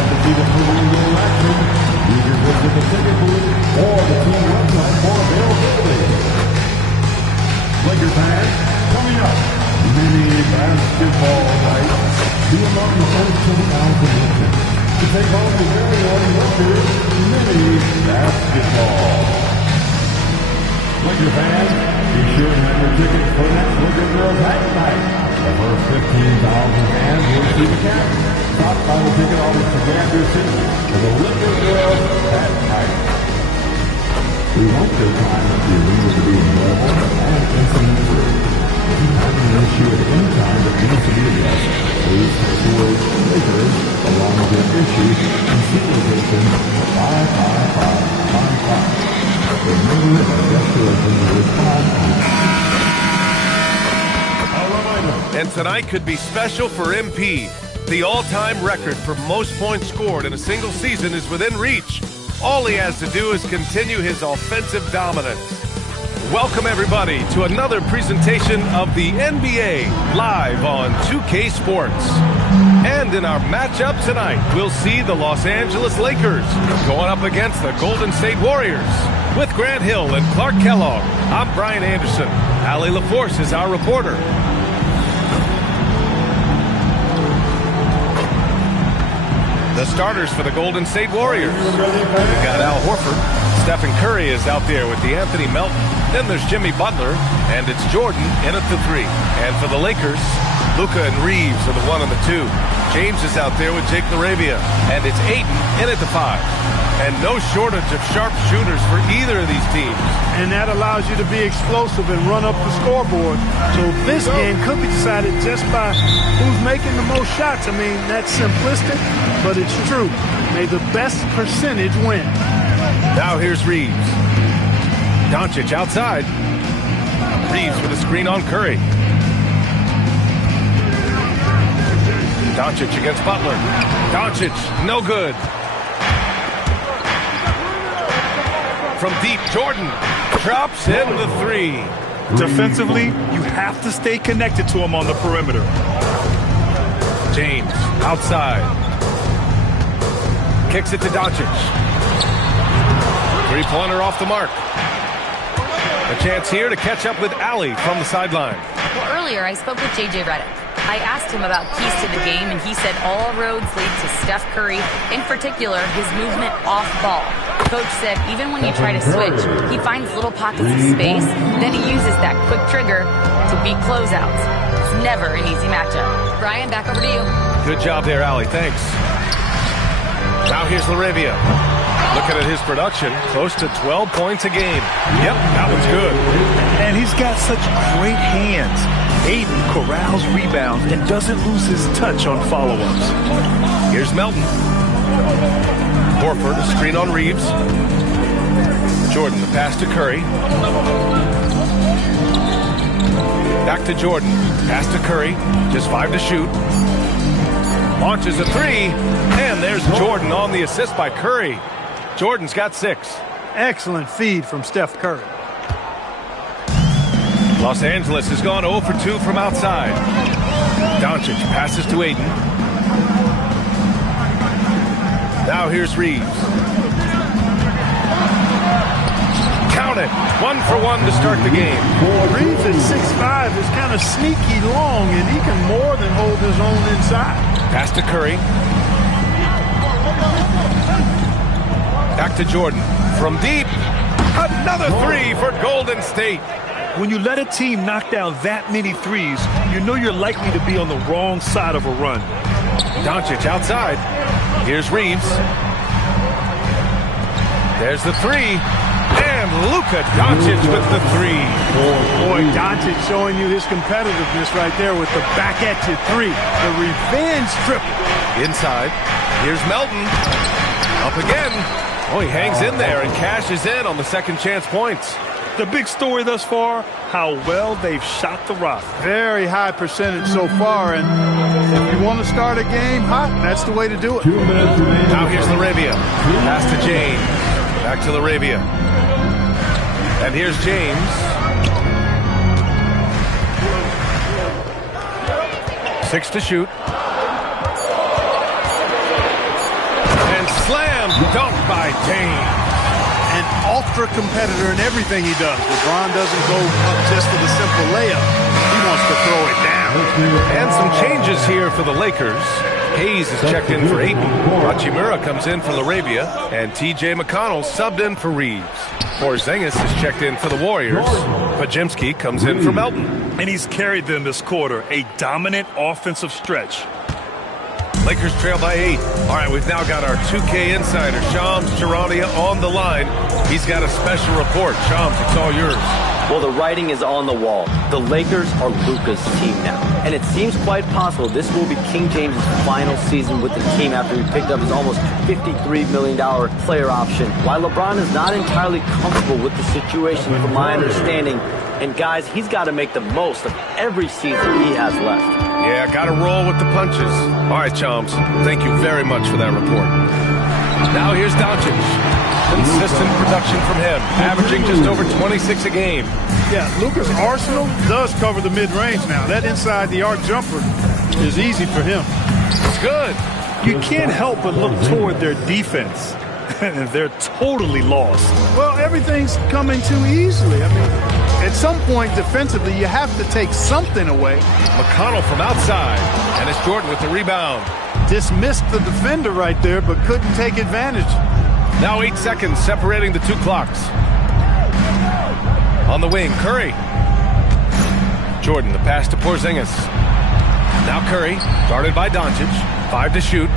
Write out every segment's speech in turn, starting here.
like to see the pregame game action, you can visit the ticket booth or the team website for availability. Lakers fans, coming up, mini basketball night. Be among the first 10,000 listeners to take home the very own Lakers mini basketball. Lakers fans, be sure to have your tickets for next Lakers Girls Night tonight. The first 15,000 fans will see the cap. Stop by the ticket office to grab your seat for the Lakers Girls that night. We want your time at the arena to be enjoyable and incident-free. If you have an issue at any time that needs to be addressed, please text the word Lakers along with your issue and civilization to 55555. Remember that restoration will respond on. And tonight could be special for MP. The all-time record for most points scored in a single season is within reach. All he has to do is continue his offensive dominance. Welcome, everybody, to another presentation of the NBA live on 2K Sports. And in our matchup tonight, we'll see the Los Angeles Lakers going up against the Golden State Warriors. With Grant Hill and Clark Kellogg, I'm Brian Anderson. Allie LaForce is our reporter. The starters for the Golden State Warriors. We've got Al Horford. Stephen Curry is out there with DeAnthony Melton. Then there's Jimmy Butler, and it's Jordan in at the 3. And for the Lakers, Luka and Reeves are the 1 and the 2. James is out there with Jake LaRavia, and it's Ayton in at the 5. And no shortage of sharp shooters for either of these teams. And that allows you to be explosive and run up the scoreboard. So this game could be decided just by who's making the most shots. I mean, that's simplistic, but it's true. May the best percentage win. Now here's Reeves. Doncic outside. Reeves with a screen on Curry. Doncic against Butler. Doncic, no good. From deep, Jordan drops in the 3. Defensively, you have to stay connected to him on the perimeter. James outside. Kicks it to Doncic. Three-pointer off the mark. A chance here to catch up with Allie from the sideline. Well, earlier I spoke with J.J. Redick. I asked him about keys to the game, and he said all roads lead to Steph Curry, in particular, his movement off ball. Coach said even when you try to switch, he finds little pockets of space, then he uses that quick trigger to beat closeouts. It's never an easy matchup. Brian, back over to you. Good job there, Allie. Thanks. Now here's LaRavia. Looking at his production, close to 12 points a game. Yep, that one's good. And he's got such great hands. Ayton corrals rebounds and doesn't lose his touch on follow-ups. Here's Melton. Horford, a screen on Reeves. Jordan, the pass to Curry. Back to Jordan. Pass to Curry. Just 5 to shoot. Launches a 3. And there's Jordan on the assist by Curry. Jordan's got 6. Excellent feed from Steph Curry. Los Angeles has gone 0 for 2 from outside. Doncic passes to Ayton. Now here's Reeves. Count it. 1 for 1 to start the game. Reeves at 6'5" is kind of sneaky long, and he can more than hold his own inside. Pass to Curry. Back to Jordan. From deep. Another 3 for Golden State. When you let a team knock down that many threes, you know you're likely to be on the wrong side of a run. Doncic outside. Here's Reeves. There's the 3. And Luka Doncic with the 3. Boy, Doncic showing you his competitiveness right there with the back at you 3. The revenge triple. Inside. Here's Melton. Up again. Oh, he hangs in there and cashes in on the second chance points. The big story thus far, how well they've shot the rock. Very high percentage so far, and if you want to start a game hot, that's the way to do it. Now here's LaRavia. Pass to James. Back to LaRavia. And here's James. 6 to shoot. Dunk by James. An ultra competitor in everything he does. LeBron doesn't go up just for the simple layup. He wants to throw it down. And some changes here for the Lakers. Hayes is checked in for Ayton. Hachimura comes in for LaRavia. And T.J. McConnell subbed in for Reeves. Porzingis is checked in for the Warriors. Podziemski comes in for Melton. And he's carried them this quarter, a dominant offensive stretch. Lakers trail by 8. All right, we've now got our 2K insider, Shams Charania, on the line. He's got a special report. Shams, it's all yours. Well, the writing is on the wall. The Lakers are Luka's team now. And it seems quite possible this will be King James' final season with the team after he picked up his almost $53 million player option. While LeBron is not entirely comfortable with the situation, from my understanding, and guys, he's got to make the most of every season he has left. Yeah, got to roll with the punches. All right, Chomps, thank you very much for that report. Now here's Doncic. Consistent production from him, averaging just over 26 a game. Yeah, Luka's arsenal does cover the mid-range now. That inside-the-arc jumper is easy for him. It's good. You can't help but look toward their defense. They're totally lost. Well, everything's coming too easily. I mean, at some point defensively, you have to take something away. McConnell from outside, and it's Jordan with the rebound. Dismissed the defender right there, but couldn't take advantage. Now 8 seconds separating the two clocks. On the wing, Curry. Jordan, the pass to Porzingis. Now Curry, guarded by Doncic. 5 to shoot.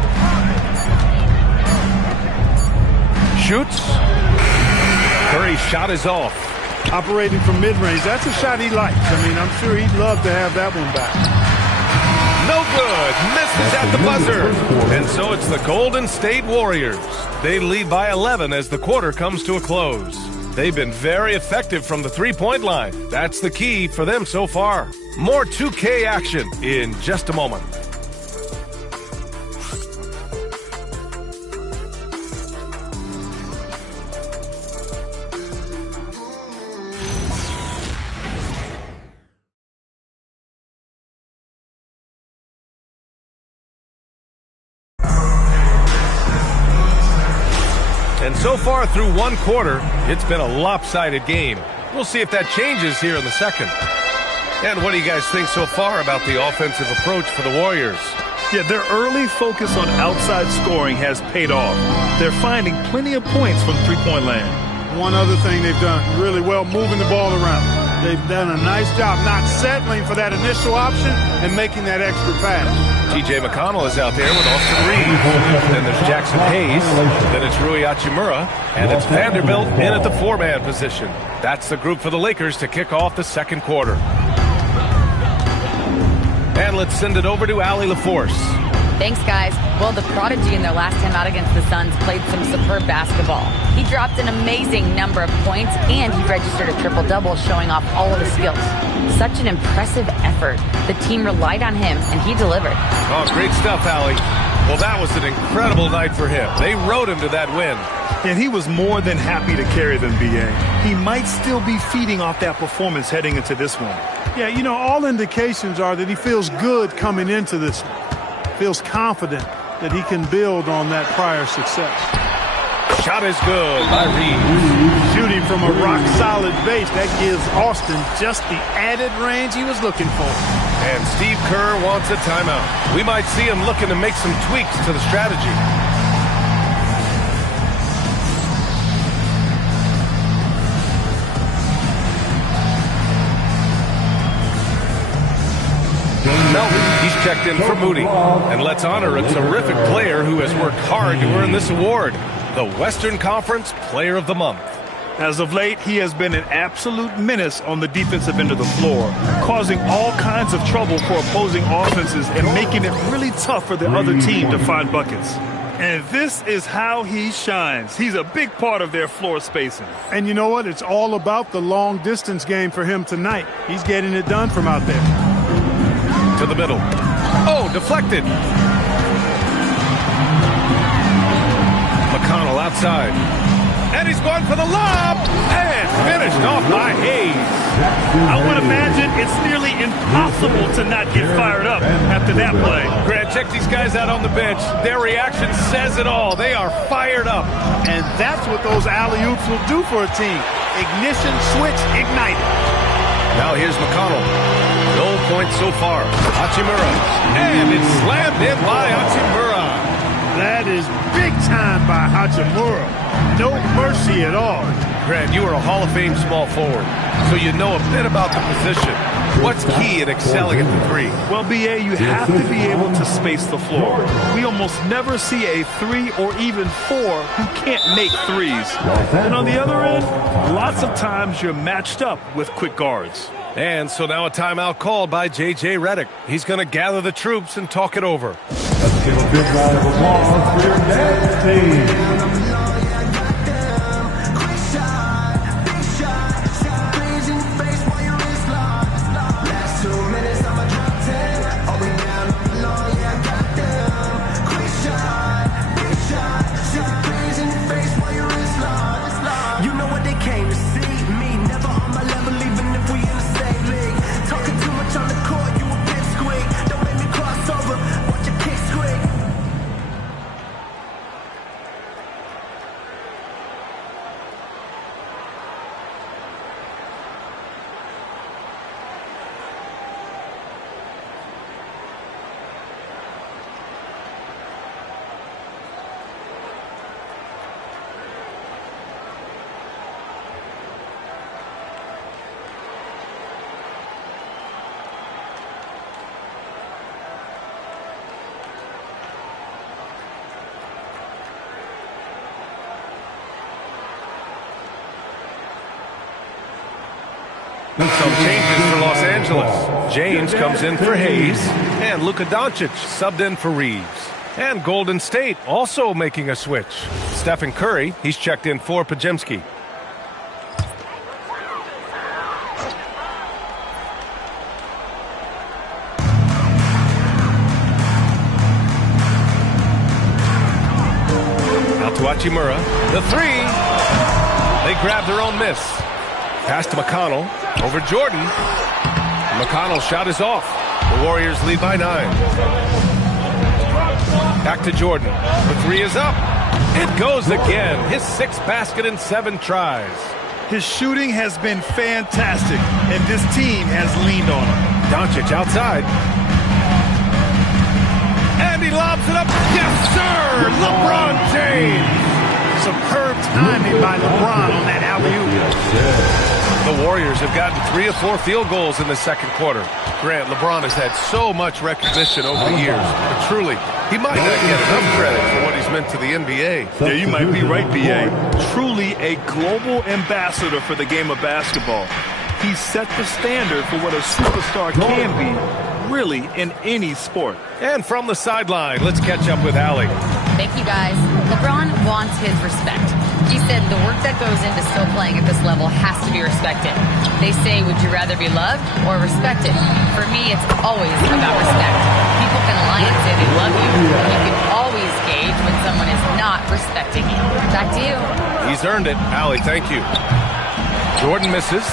Shoots. Curry's shot is off. Operating from mid-range, that's a shot he likes. I mean, I'm sure he'd love to have that one back. No good. Misses at the buzzer. And so it's the Golden State Warriors. They lead by 11 as the quarter comes to a close. They've been very effective from the three-point line. That's the key for them so far. More 2K action in just a moment. And so far through one quarter, it's been a lopsided game. We'll see if that changes here in the second. And what do you guys think so far about the offensive approach for the Warriors? Yeah, their early focus on outside scoring has paid off. They're finding plenty of points from three-point land. One other thing they've done really well, moving the ball around. They've done a nice job not settling for that initial option and making that extra pass. T.J. McConnell is out there with Austin Reeves. Then there's Jackson Hayes. Then it's Rui Hachimura. And it's Vanderbilt in at the four-man position. That's the group for the Lakers to kick off the second quarter. And let's send it over to Allie LaForce. Thanks, guys. Well, the prodigy in their last time out against the Suns played some superb basketball. He dropped an amazing number of points, and he registered a triple-double, showing off all of his skills. Such an impressive effort. The team relied on him, and he delivered. Oh, great stuff, Allie. Well, that was an incredible night for him. They rode him to that win. And he was more than happy to carry them, B.A. He might still be feeding off that performance heading into this one. Yeah, you know, all indications are that he feels good coming into this one. Feels confident that he can build on that prior success. Shot is good by Reeves. Shooting from a rock-solid base, that gives Austin just the added range he was looking for. And Steve Kerr wants a timeout. We might see him looking to make some tweaks to the strategy. Melton, he's checked in for Moody. And let's honor a terrific player who has worked hard to earn this award, the Western Conference Player of the Month. As of late, he has been an absolute menace on the defensive end of the floor, causing all kinds of trouble for opposing offenses and making it really tough for the other team to find buckets. And this is how he shines. He's a big part of their floor spacing. And you know what? It's all about the long-distance game for him tonight. He's getting it done from out there. To the middle. Oh, deflected. McConnell outside. And he's going for the lob. And finished off by Hayes. I would imagine it's nearly impossible to not get fired up after that play. Grant, check these guys out on the bench. Their reaction says it all. They are fired up. And that's what those alley-oops will do for a team. Ignition, switch, ignited. Now here's McConnell. No points so far. Hachimura. And it's slammed in by Hachimura. That is big time by Hachimura. No mercy at all. Grant, you are a Hall of Fame small forward, so you know a bit about the position. What's key in excelling at the three? Well, B.A., you have to be able to space the floor. We almost never see a 3 or even 4 who can't make threes. And on the other end, lots of times you're matched up with quick guards. And so now a timeout called by J.J. Redick. He's going to gather the troops and talk it over. Let's give a big round of applause for your dance team. Some changes for Los Angeles. James comes in for Hayes, and Luka Doncic subbed in for Reeves. And Golden State also making a switch. Stephen Curry, he's checked in for Podziemski. Out to Hachimura. The three. They grab their own miss. Pass to McConnell. Over Jordan. McConnell's shot is off. The Warriors lead by 9. Back to Jordan. The three is up. It goes again. His 6th basket in 7 tries. His shooting has been fantastic, and this team has leaned on him. Doncic outside. And he lobs it up. Yes, sir! LeBron James! Superb timing by LeBron on that alley-oop. The Warriors have gotten 3 or 4 field goals in the second quarter. Grant, LeBron has had so much recognition over the years, but truly, he might not get enough credit for what he's meant to the NBA. Yeah, you might be right, B.A. Truly a global ambassador for the game of basketball. He set the standard for what a superstar can be, really, in any sport. And from the sideline, let's catch up with Allie. Thank you, guys. LeBron wants his respect. He said the work that goes into still playing at this level has to be respected. They say, would you rather be loved or respected? For me, it's always about respect. People can lie and say they love you, but you can always gauge when someone is not respecting you. Back to you. He's earned it. Allie, thank you. Jordan misses.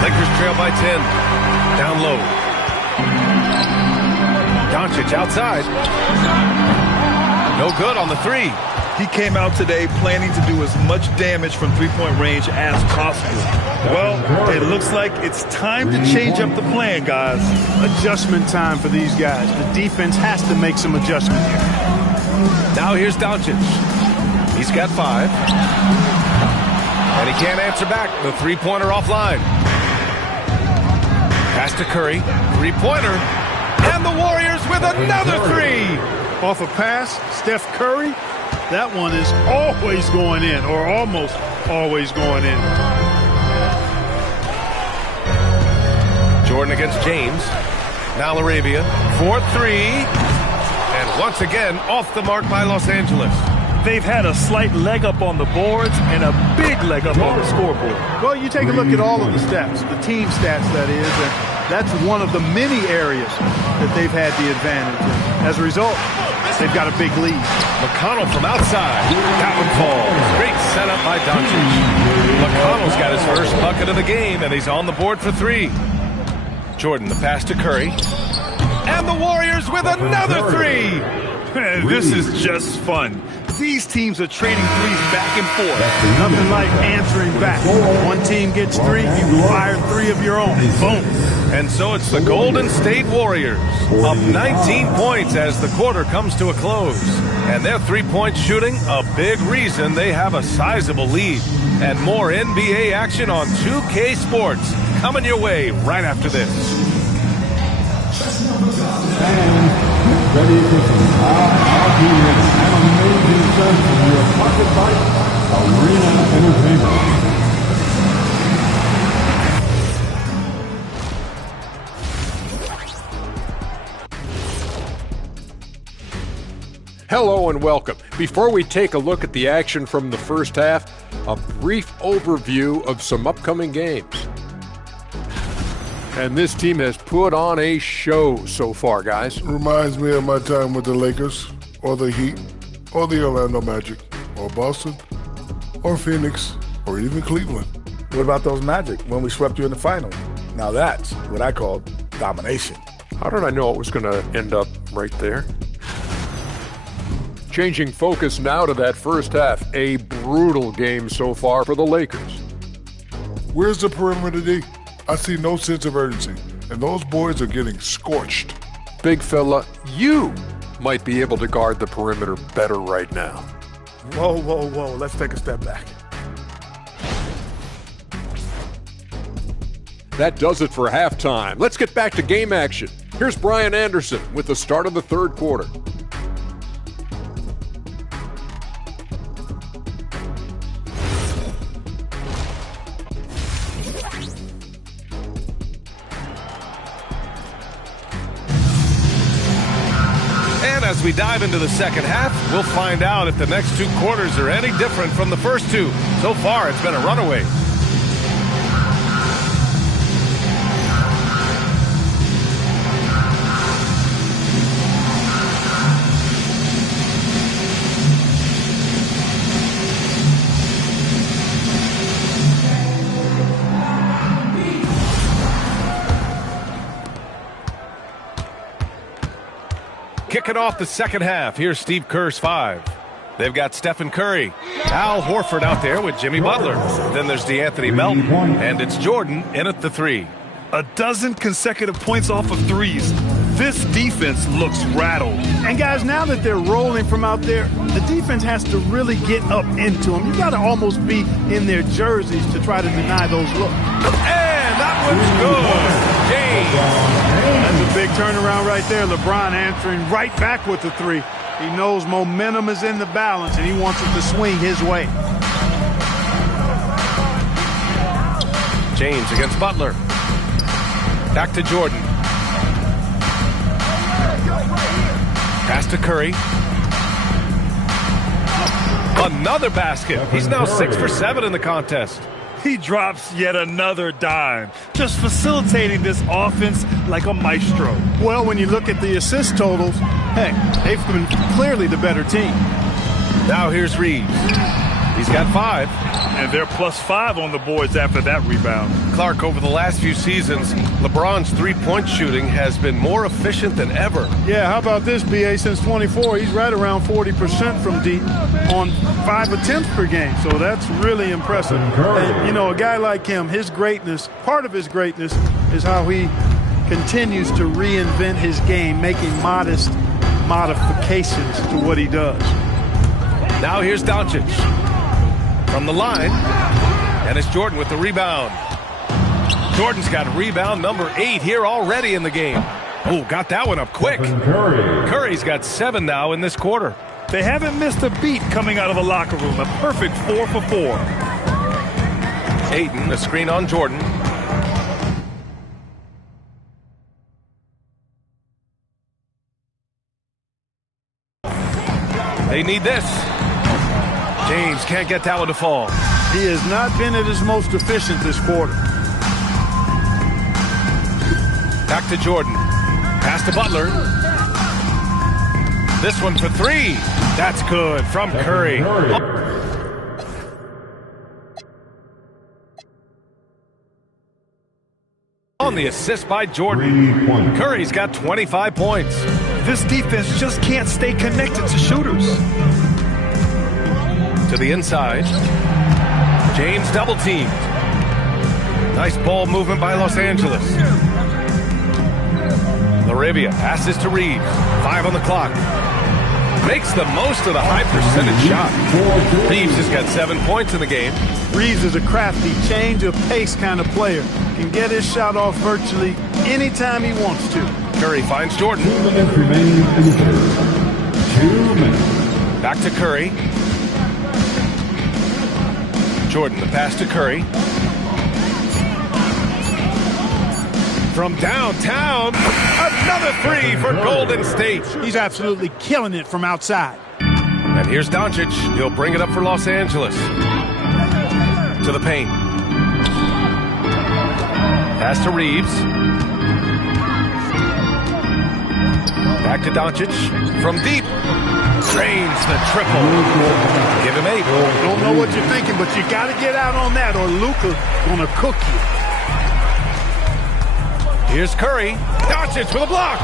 Lakers trail by 10. Down low. Doncic outside. No good on the three. He came out today planning to do as much damage from three-point range as possible. Well, it looks like it's time to change up the plan, guys. Adjustment time for these guys. The defense has to make some adjustment here. Now here's Doncic. He's got 5. And he can't answer back. The three-pointer offline. Pass to Curry. Three-pointer. And the Warriors with another 3. Off a pass, Steph Curry. That one is always going in, or almost always going in. Jordan against James. Now Arabia. 4-3. And once again, off the mark by Los Angeles. They've had a slight leg up on the boards and a big leg up on the scoreboard. Well, you take a look at all of the stats, the team stats, that is, and that's one of the many areas that they've had the advantage. And as a result, they've got a big lead. McConnell from outside. That one falls. Great setup by Doncic. McConnell's got his first bucket of the game, and he's on the board for 3. Jordan, the pass to Curry. And the Warriors with another 3. Man, this is just fun. These teams are trading threes back and forth. Nothing like answering back. One team gets 3, you fire 3 of your own. Boom. And so it's the Golden State Warriors up 19 points as the quarter comes to a close. And their three-point shooting, a big reason they have a sizable lead. And more NBA action on 2K Sports coming your way right after this. Ready for some high arguments and amazing stuff from your Pocket Bite Arena Entertainment. Hello and welcome. Before we take a look at the action from the first half, a brief overview of some upcoming games. And this team has put on a show so far, guys. Reminds me of my time with the Lakers, or the Heat, or the Orlando Magic, or Boston, or Phoenix, or even Cleveland. What about those Magic when we swept you in the final? Now that's what I call domination. How did I know it was going to end up right there? Changing focus now to that first half. A brutal game so far for the Lakers. Where's the perimeter D? I see no sense of urgency, and those boys are getting scorched. Big fella, you might be able to guard the perimeter better right now. Whoa, whoa, whoa. Let's take a step back. That does it for halftime. Let's get back to game action. Here's Brian Anderson with the start of the third quarter. As we dive into the second half, we'll find out if the next 2 quarters are any different from the first 2. So far, it's been a runaway. Kicking off the second half, here's Steve Kerr's 5. They've got Stephen Curry, Al Horford out there with Jimmy Butler. Then there's DeAnthony Melton, and it's Jordan in at the 3. A dozen consecutive points off of threes. This defense looks rattled. And guys, now that they're rolling from out there, the defense has to really get up into them. You got to almost be in their jerseys to try to deny those looks. And that one's good. James. That's a big turnaround right there. LeBron answering right back with the 3. He knows momentum is in the balance, and he wants it to swing his way. James against Butler. Back to Jordan. Pass to Curry. Another basket. He's now 6 for 7 in the contest. He drops yet another dime, just facilitating this offense like a maestro. Well, when you look at the assist totals, hey, they've been clearly the better team. Now here's Reeves. He's got 5. And they're +5 on the boards after that rebound. Clark, over the last few seasons, LeBron's three-point shooting has been more efficient than ever. Yeah, how about this, B.A.? Since 24, he's right around 40% from deep on 5 attempts per game. So that's really impressive. And, you know, a guy like him, his greatness, part of his greatness is how he continues to reinvent his game, making modest modifications to what he does. Now here's Doncic. From the line, and it's Jordan with the rebound. Jordan's got rebound number 8 here already in the game. Oh, got that one up quick. Curry's got 7 now in this quarter. They haven't missed a beat coming out of the locker room. A perfect 4 for 4. Ayton, a screen on Jordan. They need this. James can't get that one to fall. He has not been at his most efficient this quarter. Back to Jordan. Pass to Butler. This one for three. That's good from Curry. On the assist by Jordan. Curry's got 25 points. This defense just can't stay connected to shooters. To the inside. James double teamed. Nice ball movement by Los Angeles. Larivia passes to Reeves. 5 on the clock. Makes the most of the high percentage shot. Reeves has got 7 points in the game. Reeves is a crafty, change of pace kind of player. Can get his shot off virtually anytime he wants to. Curry finds Jordan. 2 minutes remaining in the third. 2 minutes. Back to Curry. Jordan, the pass to Curry. From downtown, another three for Golden State. He's absolutely killing it from outside. And here's Doncic. He'll bring it up for Los Angeles. To the paint. Pass to Reeves. Back to Doncic. From deep. Drains the triple. Give him 8. Don't know what you're thinking, but you got to get out on that or Luka's going to cook you. Here's Curry. Doncic with a block.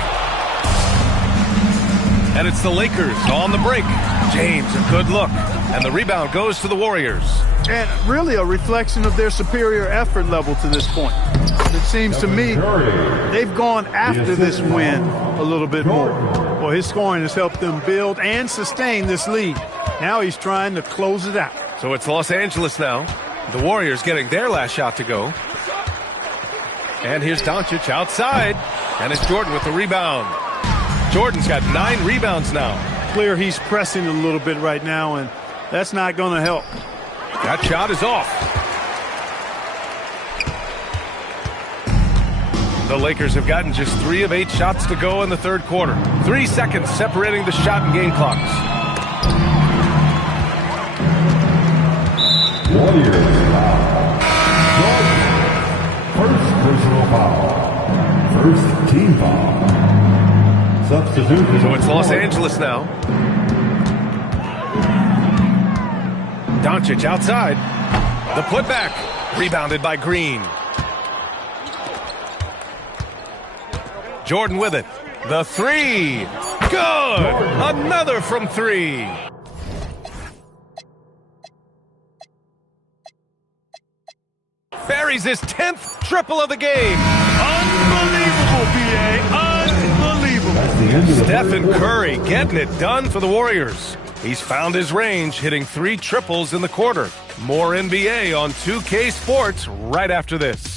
And it's the Lakers on the break. James, a good look. And the rebound goes to the Warriors. And really a reflection of their superior effort level to this point. It seems to me they've gone after this win a little bit more. Well, his scoring has helped them build and sustain this lead. Now he's trying to close it out. So it's Los Angeles now. The Warriors getting their last shot to go. And here's Doncic outside. And it's Jordan with the rebound. Jordan's got 9 rebounds now. Clear he's pressing a little bit right now, and that's not going to help. That shot is off. The Lakers have gotten just 3 of 8 shots to go in the third quarter. 3 seconds separating the shot and game clocks. Warriors foul. First personal foul. First team foul. Substitute. So it's Los Angeles now. Doncic outside. The putback. Rebounded by Green. Jordan with it. The 3. Good. Another from 3. Buries his 10th triple of the game. Unbelievable, B.A. Unbelievable. Stephen Curry getting it done for the Warriors. He's found his range, hitting 3 triples in the quarter. More NBA on 2K Sports right after this.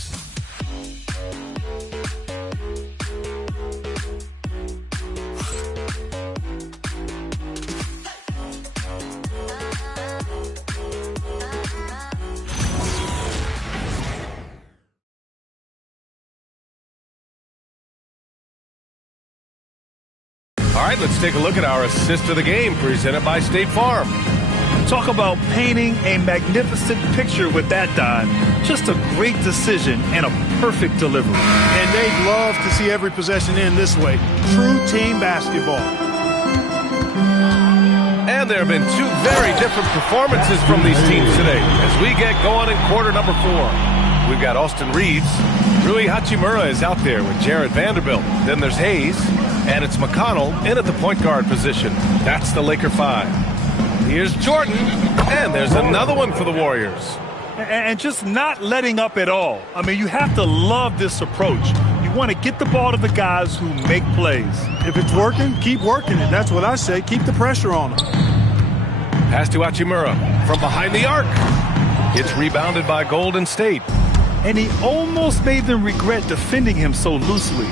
All right, let's take a look at our assist of the game presented by State Farm. Talk about painting a magnificent picture with that dive. Just a great decision and a perfect delivery. And they'd love to see every possession end this way. True team basketball. And there have been 2 very different performances from these teams today as we get going in quarter number 4. We've got Austin Reeves. Rui Hachimura is out there with Jared Vanderbilt. Then there's Hayes. And it's McConnell in at the point guard position. That's the Laker 5. Here's Jordan. And there's another one for the Warriors. And just not letting up at all. I mean, you have to love this approach. You want to get the ball to the guys who make plays. If it's working, keep working it. That's what I say. Keep the pressure on them. Pass to Hachimura from behind the arc. It's rebounded by Golden State. And he almost made them regret defending him so loosely.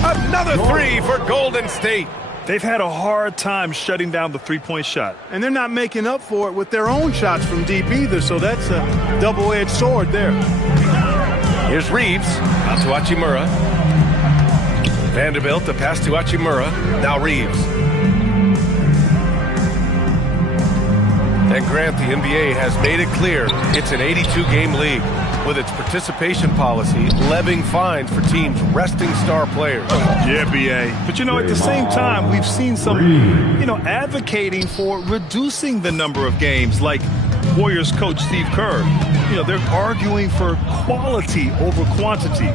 Another 3 for Golden State. They've had a hard time shutting down the three-point shot. And they're not making up for it with their own shots from deep either, so that's a double-edged sword there. Here's Reeves. Out to Hachimura. Vanderbilt, the pass to Hachimura. Now Reeves. And Grant, the NBA has made it clear it's an 82-game league with its participation policy levying fines for teams resting star players. Yeah, B.A. But, at the same time, we've seen some, advocating for reducing the number of games, like Warriors coach Steve Kerr. They're arguing for quality over quantity.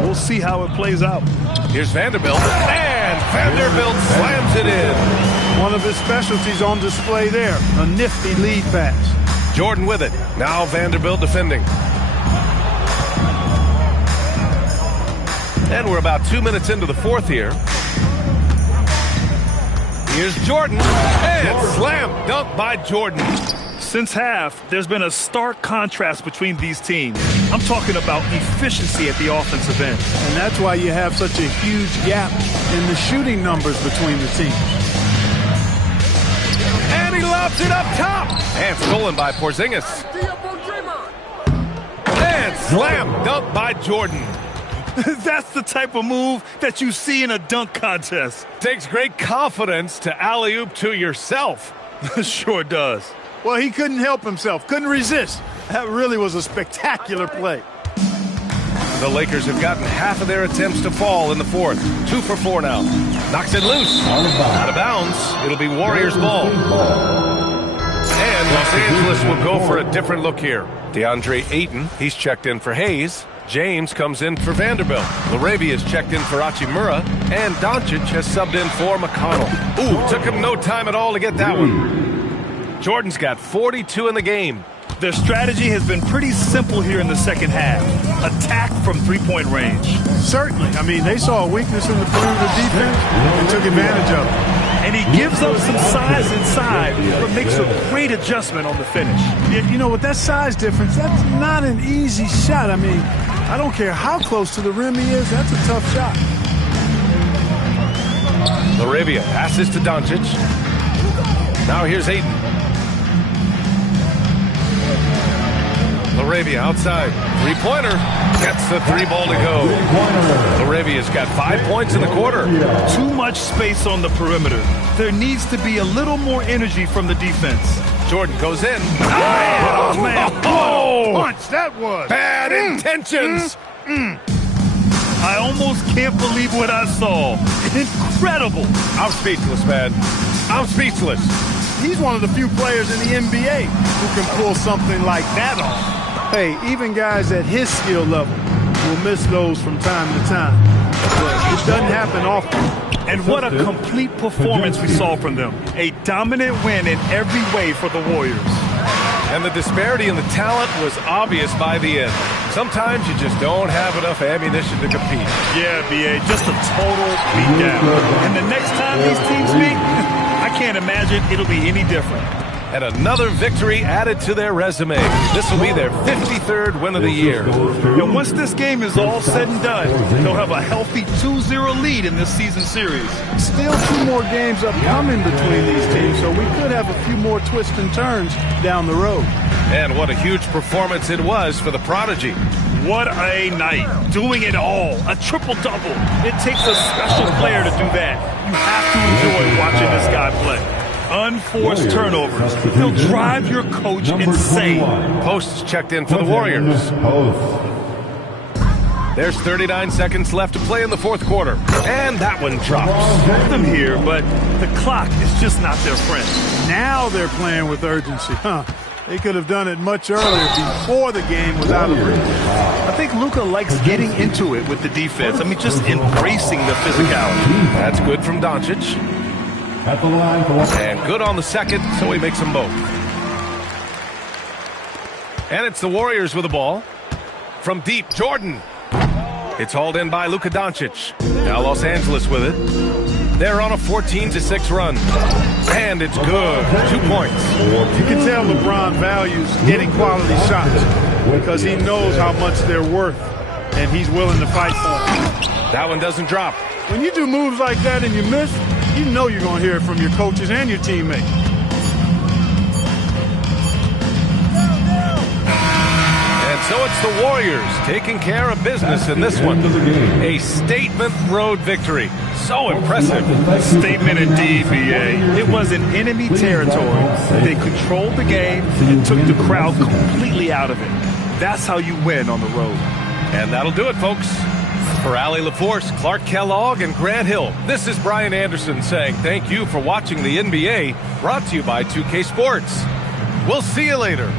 We'll see how it plays out. Here's Vanderbilt, and Vanderbilt slams it in. One of his specialties on display there, a nifty lead pass. Jordan with it. Now Vanderbilt defending. And we're about 2 minutes into the fourth here. Here's Jordan, and slam dunk by Jordan. Since half, there's been a stark contrast between these teams. I'm talking about efficiency at the offensive end. And that's why you have such a huge gap in the shooting numbers between the teams. And he lobs it up top. And stolen by Porzingis. And slam dunk by Jordan. That's the type of move that you see in a dunk contest. Takes great confidence to alley-oop to yourself. Sure does. Well, he couldn't help himself, couldn't resist. That really was a spectacular play. The Lakers have gotten half of their attempts to fall in the fourth. 2 for 4 now. Knocks it loose. Out of bounds. It'll be Warriors ball. And Los Angeles will go for a different look here. DeAndre Ayton, he's checked in for Hayes. James comes in for Vanderbilt. Laravia's checked in for Achimura. And Doncic has subbed in for McConnell. Ooh, took him no time at all to get that one. Jordan's got 42 in the game. Their strategy has been pretty simple here in the second half. Attack from three-point range. Certainly. I mean, they saw a weakness in the perimeter defense and took advantage of it. And he gives up some size inside, but makes a great adjustment on the finish. With that size difference, that's not an easy shot. I mean, I don't care how close to the rim he is, that's a tough shot. Laravia passes to Doncic. Now here's Ayton. Laravia outside. Three-pointer. Gets the three ball to go. Laravia's got 5 points in the quarter. Too much space on the perimeter. There needs to be a little more energy from the defense. Jordan goes in. Oh, man. Oh! Punch, that was. Bad intentions. I almost can't believe what I saw. Incredible. I'm speechless, man. I'm speechless. He's one of the few players in the NBA who can pull something like that off. Hey, even guys at his skill level will miss those from time to time. But it doesn't happen often. And what a complete performance we saw from them. A dominant win in every way for the Warriors. And the disparity in the talent was obvious by the end. Sometimes you just don't have enough ammunition to compete. Yeah, B.A., just a total beatdown. And the next time these teams meet, I can't imagine it'll be any different. And another victory added to their resume. This will be their 53rd win of the year. And once this game is all said and done, they'll have a healthy 2-0 lead in this season series. Still 2 more games upcoming between these teams, so we could have a few more twists and turns down the road. And what a huge performance it was for the Prodigy. What a night. Doing it all. A triple-double. It takes a special player to do that. You have to enjoy watching this guy play. Unforced turnovers. He'll drive your coach insane. Post's checked in for the Warriors. There's 39 seconds left to play in the fourth quarter. And that one drops. Them here, but the clock is just not their friend. Now they're playing with urgency, huh? They could have done it much earlier before the game was out of reach. I think Luka likes getting into it with the defense. I mean, just embracing the physicality. That's good from Doncic. At the line for and good on the second, so he makes them both. And it's the Warriors with the ball. From deep, Jordan. It's hauled in by Luka Doncic. Now Los Angeles with it. They're on a 14-6 run. And it's good. 2 points. You can tell LeBron values getting quality shots because he knows how much they're worth, and he's willing to fight for them. That one doesn't drop. When you do moves like that and you miss, you know you're going to hear it from your coaches and your teammates. And so it's the Warriors taking care of business in this one. A statement road victory. So impressive. Statement indeed, BA. It was in enemy territory. They controlled the game and took the crowd completely out of it. That's how you win on the road. And that'll do it, folks. For Allie LaForce, Clark Kellogg, and Grant Hill, this is Brian Anderson saying thank you for watching the NBA, brought to you by 2K Sports. We'll see you later.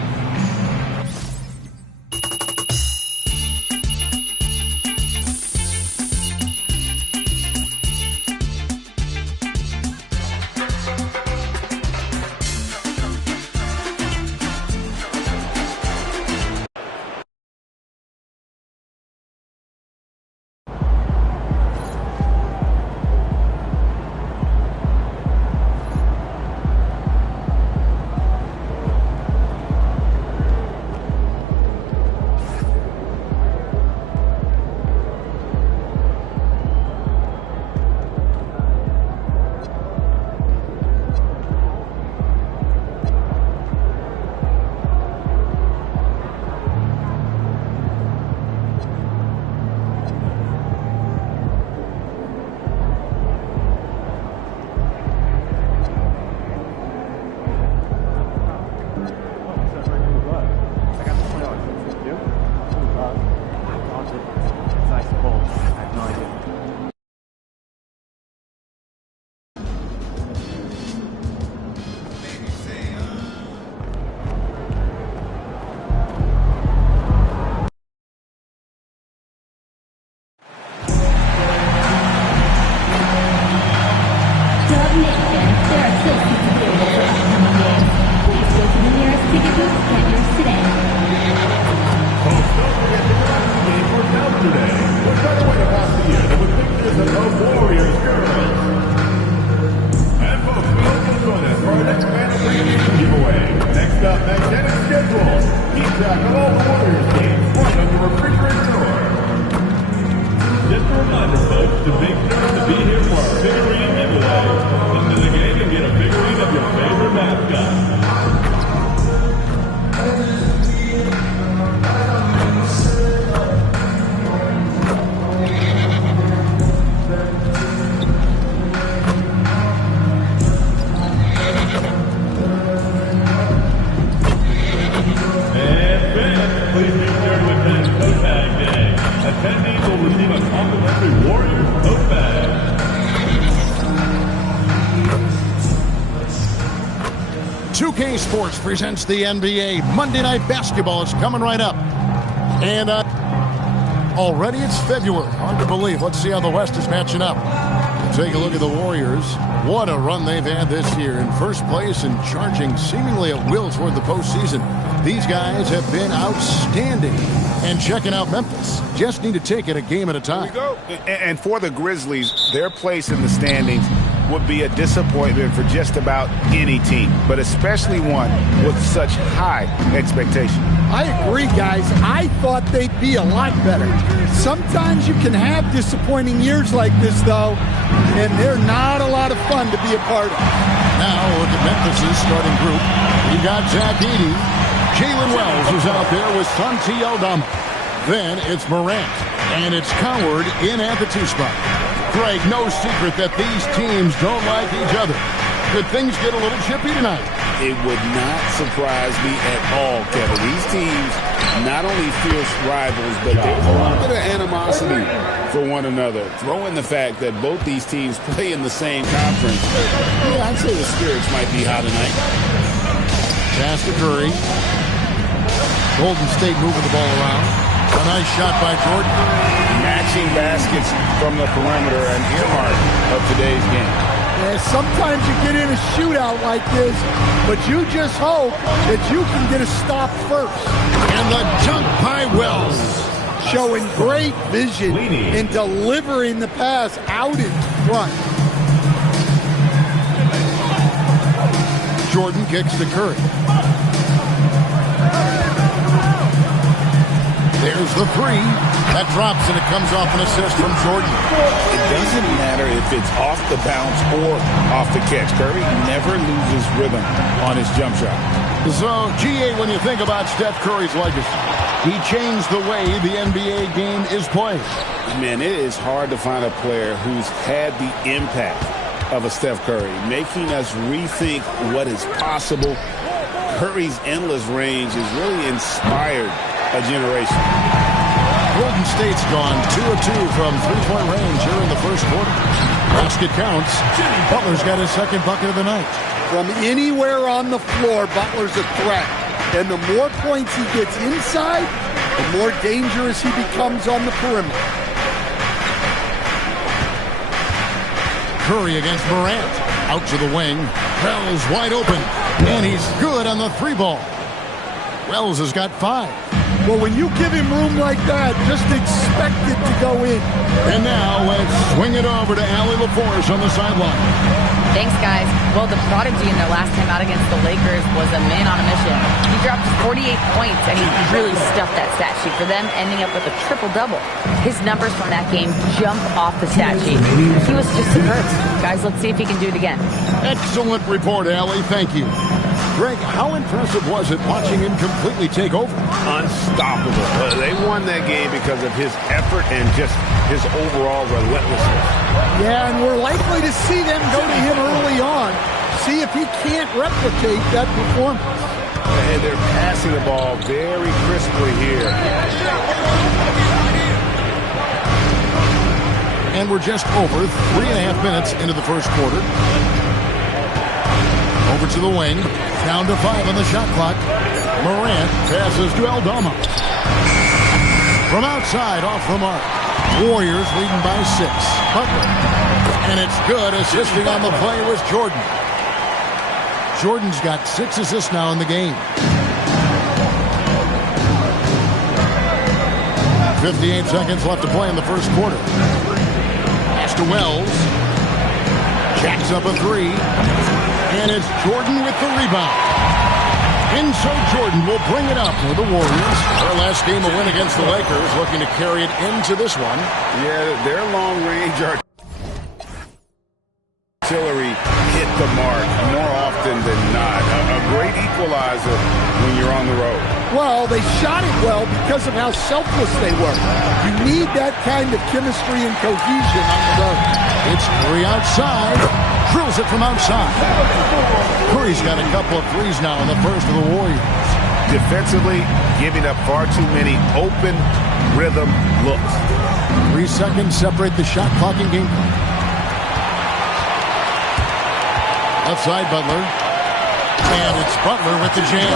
Sports presents the NBA. Monday Night Basketball is coming right up. And already it's February. Hard to believe. Let's see how the West is matching up. Take a look at the Warriors. What a run they've had this year. In first place and charging seemingly at will toward the postseason. These guys have been outstanding. And checking out Memphis. Just need to take it a game at a time. Here we go. And for the Grizzlies, their place in the standings would be a disappointment for just about any team, but especially one with such high expectation. I agree, guys. I thought they'd be a lot better. Sometimes you can have disappointing years like this, though, and they're not a lot of fun to be a part of. Now look at Memphis' starting group. You got Zach Edey. Jalen Wells is out there with Santi Aldama. Then it's Morant, and it's Coward in at the 2 spot. Greg, no secret that these teams don't like each other. Could things get a little chippy tonight? It would not surprise me at all, Kevin. These teams not only fierce rivals, but there's a little bit of animosity for one another. Throw in the fact that both these teams play in the same conference. Yeah, I'd say the spirits might be high tonight. Pass to Curry. Golden State moving the ball around. A nice shot by Jordan. Matching baskets from the perimeter, an earmark of today's game. Yeah, sometimes you get in a shootout like this, but you just hope that you can get a stop first. And the dunk by Wells. Showing great vision in delivering the pass out in front. Jordan kicks to Curry. There's the three. That drops, and it comes off an assist from Jordan. It doesn't matter if it's off the bounce or off the catch. Curry never loses rhythm on his jump shot. So, GA, when you think about Steph Curry's legacy, he changed the way the NBA game is played. Man, it is hard to find a player who's had the impact of a Steph Curry, making us rethink what is possible. Curry's endless range has really inspired a generation. Golden State's gone 2 of 2 from three-point range here in the first quarter. Basket counts. Butler's got his second bucket of the night. From anywhere on the floor, Butler's a threat. And the more points he gets inside, the more dangerous he becomes on the perimeter. Curry against Morant. Out to the wing. Wells wide open. And he's good on the three ball. Wells has got 5. Well, when you give him room like that, just expect it to go in. And now let's swing it over to Allie LaForce on the sideline. Thanks, guys. Well, the prodigy in their last time out against the Lakers was a man on a mission. He dropped 48 points, and he really stuffed that stat sheet for them, ending up with a triple-double. His numbers from that game jump off the stat sheet. He was just superb. Guys, let's see if he can do it again. Excellent report, Allie. Thank you. Greg, how impressive was it watching him completely take over? Unstoppable. They won that game because of his effort and just his overall relentlessness. Yeah, and we're likely to see them go to him early on. See if he can't replicate that performance. And they're passing the ball very crisply here. And we're just over 3.5 minutes into the first quarter. Over to the wing. Down to 5 on the shot clock. Morant passes to Aldama. From outside, off the mark. Warriors leading by 6. Butler. And it's good. Assisting on the play was Jordan. Jordan's got 6 assists now in the game. 58 seconds left to play in the first quarter. Pass to Wells. Jacks up a 3. And it's Jordan with the rebound. And so Jordan will bring it up for the Warriors. Their last game a win against the Lakers, looking to carry it into this one. Yeah, their long-range artillery hit the mark more often than not. A great equalizer when you're on the road. Well, they shot it well because of how selfless they were. You need that kind of chemistry and cohesion on the road. It's Curry outside. Drills it from outside. Curry's got a couple of threes now in the first of the Warriors. Defensively, giving up far too many open rhythm looks. 3 seconds separate the shot clock and game clock. Left side, Butler. And it's Butler with the jam.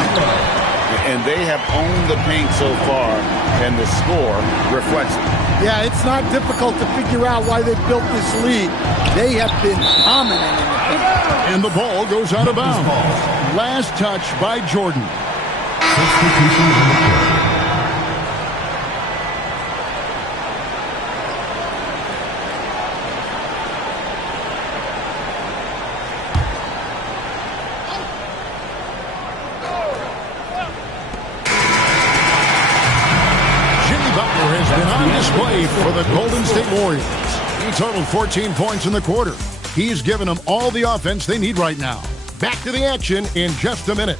And they have owned the paint so far, and the score reflects it. Yeah, it's not difficult to figure out why they built this lead. They have been dominant in the paint. And the ball goes out of bounds. Last touch by Jordan. For the Golden State Warriors. He totaled 14 points in the quarter. He's given them all the offense they need right now. Back to the action in just a minute.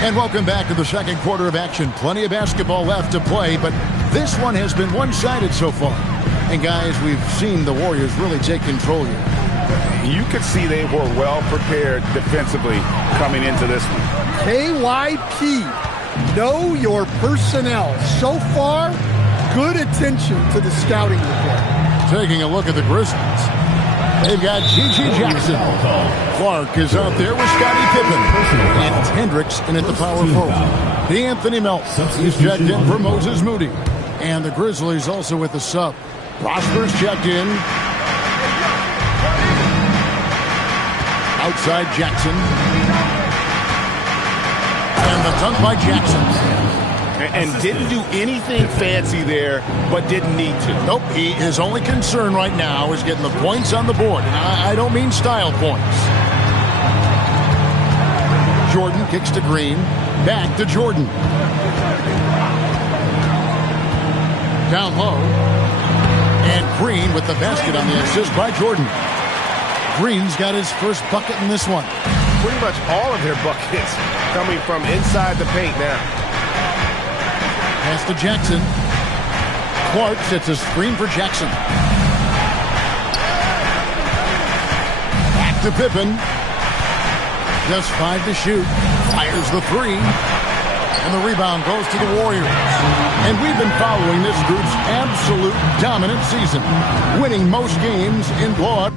And welcome back to the second quarter of action. Plenty of basketball left to play, but this one has been one-sided so far. And guys, we've seen the Warriors really take control here. You could see they were well prepared defensively coming into this one. KYP, know your personnel. So far, good attention to the scouting report. Taking a look at the Grizzlies. They've got G.G. Jackson. Clark is out there with Scottie Pippen. And Hendricks in at the power forward. D'Anthony Melton. He's checked in for Moses Moody. And the Grizzlies also with the sub. Prosper's checked in. Outside Jackson. And the dunk by Jackson. And didn't do anything fancy there, but didn't need to. Nope, his only concern right now is getting the points on the board. And I don't mean style points. Jordan kicks to Green. Back to Jordan. Down low. And Green with the basket on the assist by Jordan. Green's got his first bucket in this one. Pretty much all of their buckets coming from inside the paint now. Pass to Jackson. Clark sets a screen for Jackson. Back to Pippen. Just 5 to shoot. Fires the 3. And the rebound goes to the Warriors. And we've been following this group's absolute dominant season, winning most games in blowout.